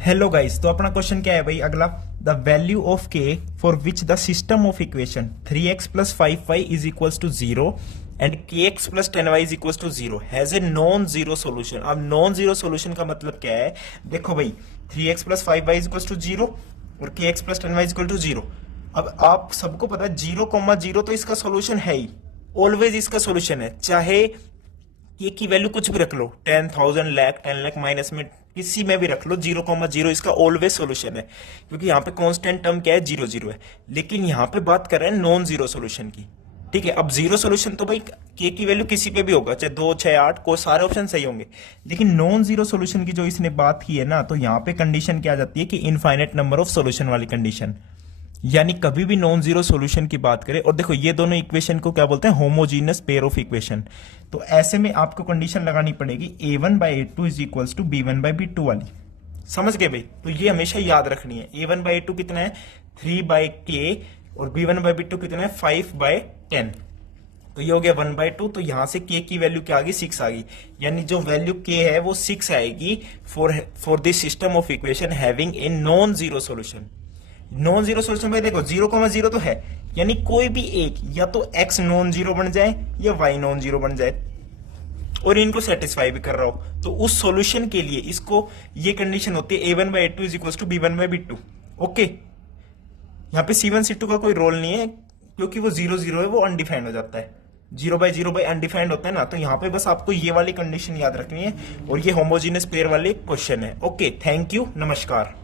Hello guys, तो अपना question क्या है भाई अगला। The value of K for which the system of equation 3x plus 5y is equals to 0 and kx plus 10y is equals to 0 has a non zero solution. अब non zero solution का मतलब क्या है, देखो भाई 3x plus 5y is equals to 0 और kx plus 10y is equal to 0। अब आप सबको पता है 0,0 तो इसका सोल्यूशन है ही, ऑलवेज इसका सोल्यूशन है, चाहे ये की वैल्यू कुछ भी रख लो, 10,000 लाख 10 लाख माइनस में किसी में भी रख लो, 0,0 इसका ऑलवेज सॉल्यूशन है, क्योंकि यहाँ पे कांस्टेंट टर्म क्या है, 0,0 है। लेकिन यहाँ पे बात कर रहे हैं नॉन जीरो सॉल्यूशन की, ठीक है। अब जीरो सॉल्यूशन तो भाई के की वैल्यू किसी पे भी होगा, चाहे 2, 6, 8 को सारे ऑप्शन सही होंगे। लेकिन नॉन जीरो सॉल्यूशन की जो इसने बात की है ना, तो यहाँ पे कंडीशन क्या आ जाती है कि इनफाइनाइट नंबर ऑफ सॉल्यूशन वाली कंडीशन, यानी कभी भी नॉन जीरो सॉल्यूशन की बात करें। और देखो ये दोनों इक्वेशन को क्या बोलते हैं, होमोजीनियस पेयर ऑफ इक्वेशन। तो ऐसे में आपको कंडीशन लगानी पड़ेगी a1/a2 is equals to b1/b2 वाली, समझ गए भाई। तो ये हमेशा याद रखनी है। a1/a2 कितना है, 3/k, और b1/b2 कितना है, 5/10। तो ये हो गया 1/2। तो यहां से k की वैल्यू क्या आ गई, 6 आ गई, यानी जो वैल्यू k है वो 6 आएगी for this system of equation having a non zero solution. Non zero solution में देखो 0,0 तो है, यानी कोई भी एक, या तो x नॉन जीरो बन जाए या y नॉन जीरो बन जाए, और इनको सेटिस्फाई भी कर रहा हो, तो उस सॉल्यूशन के लिए इसको ये कंडीशन होती है a1/a2 is equal to b1/b2। Okay, यहाँ पे c1 c2 का कोई रोल नहीं है, क्योंकि वो 0,0 है, वो अनडिफाइंड हो जाता है। 0/0 अनडिफाइंड होता है ना, तो यहाँ पे बस आपको ये वाली कंडीशन याद रखनी है, और ये होमोजीनियस पेयर वाले क्वेश्चन है। ओके, थैंक यू, नमस्कार।